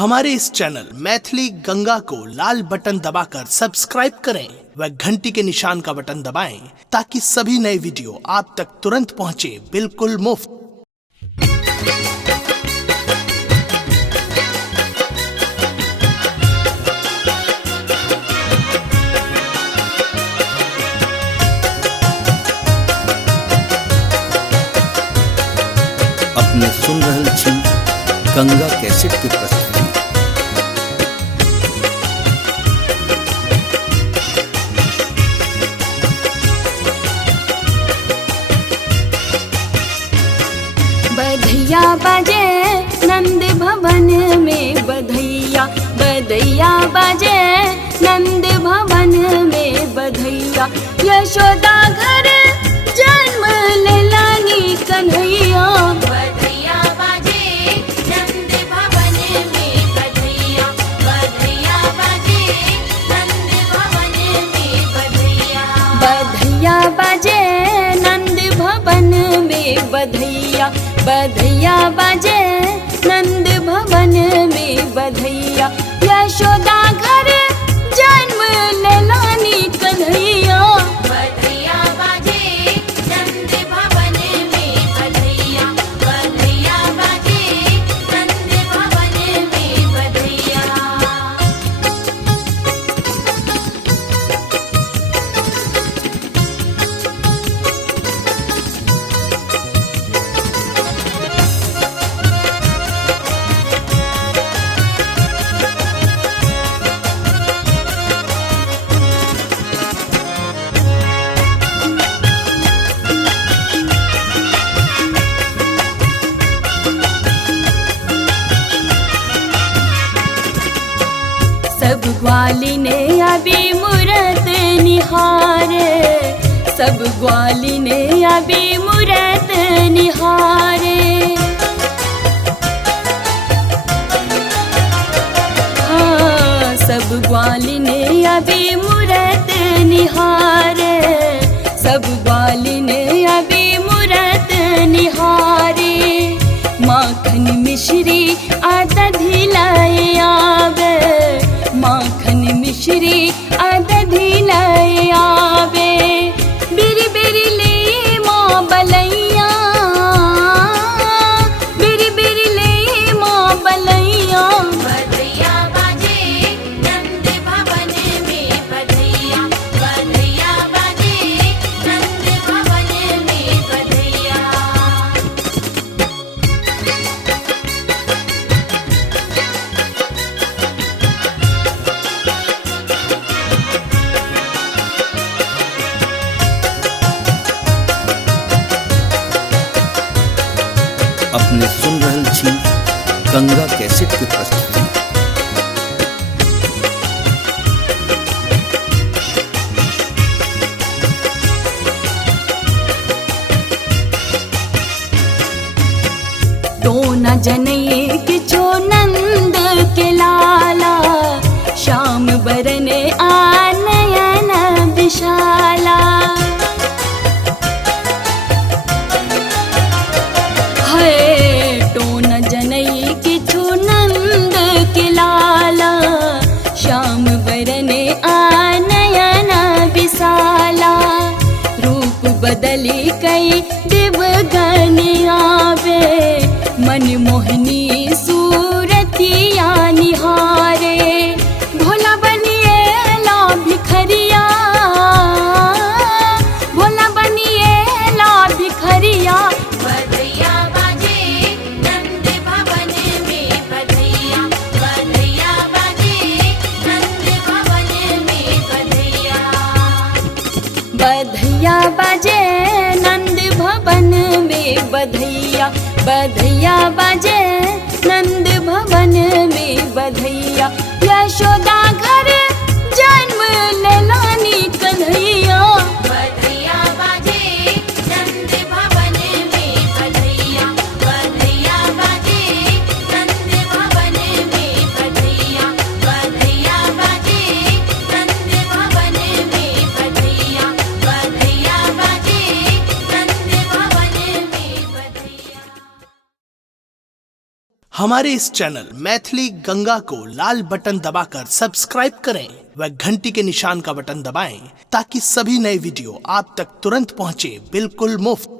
हमारे इस चैनल मैथिली गंगा को लाल बटन दबाकर सब्सक्राइब करें व घंटी के निशान का बटन दबाएं ताकि सभी नए वीडियो आप तक तुरंत पहुंचे बिल्कुल मुफ्त। अपने सुन रहल छी गंगा कैसेट की प्रस्तुति। बधैया बाजे नंद भवन में बधैया बधैया बाजे नंद भवन में बधैया यशोदा घर जन्म लेलानी कन्हैया। बधैया बाजे नंद भवन में बधैया बधैया बाजे नंद भवन में बधैया। बधैया बाजे नंद भवन में बधैया बधैया बाजे नंद भवन में बधैया यशोदा घर जन्म लेलानी कन्हैया। बधैया बाजे नंद भवन में बधैया बधैया बाजे नंद भवन में बधैया। सब ग्वालिने अभी मूरत निहारे सब ग्वालिने अभी मूरत निहारे। हाँ सब ग्वालिने अभी मूरत निहारे सब ग्वालिने अभी मूरत निहारे। माखन मिश्री आदधी लाए आवे माखन मिश्री आदधी लाए आवे बिरी बिरी ले माँ बलैया बिरी बिरी ले माँ बलैया। बधैया बाजे नंद भवन में बधैया बधैया बाजे नंद भवन में बधैया। अपने सुन रहल छी गंगा कैसेट की प्रस्तुति। तो न जनये किछो नंद के लाला श्याम बरन आनयन विशाला। है तो न जनये किछो नंद के लाला श्याम बरन आनयन विशाला। रूप बदली कई देवगन आवे मन मोहनी सूरतिया निहारे। भोला बनिए ला भिखरिया भोला बनिए ला भिखरिया। बधैया बाजे नंद भवन में बधैया बधैया बाजे नंद भवन में बधैया। बधैया बाजे नंद भवन में बधैया बधैया बाजे नंद भवन में बधैया यशोदा घर जन्म लेलानी कन्हैया। बधैया बाजे नंद भवन में बधैया बधैया बाजे नंद भवन में बधैया बधैया बाजे नंद भवन में बधैया बधैया बाजे नंद भवन में बधैया। हमारे इस चैनल मैथिली गंगा को लाल बटन दबाकर सब्सक्राइब करें व घंटी के निशान का बटन दबाएं ताकि सभी नए वीडियो आप तक तुरंत पहुंचे बिल्कुल मुफ्त।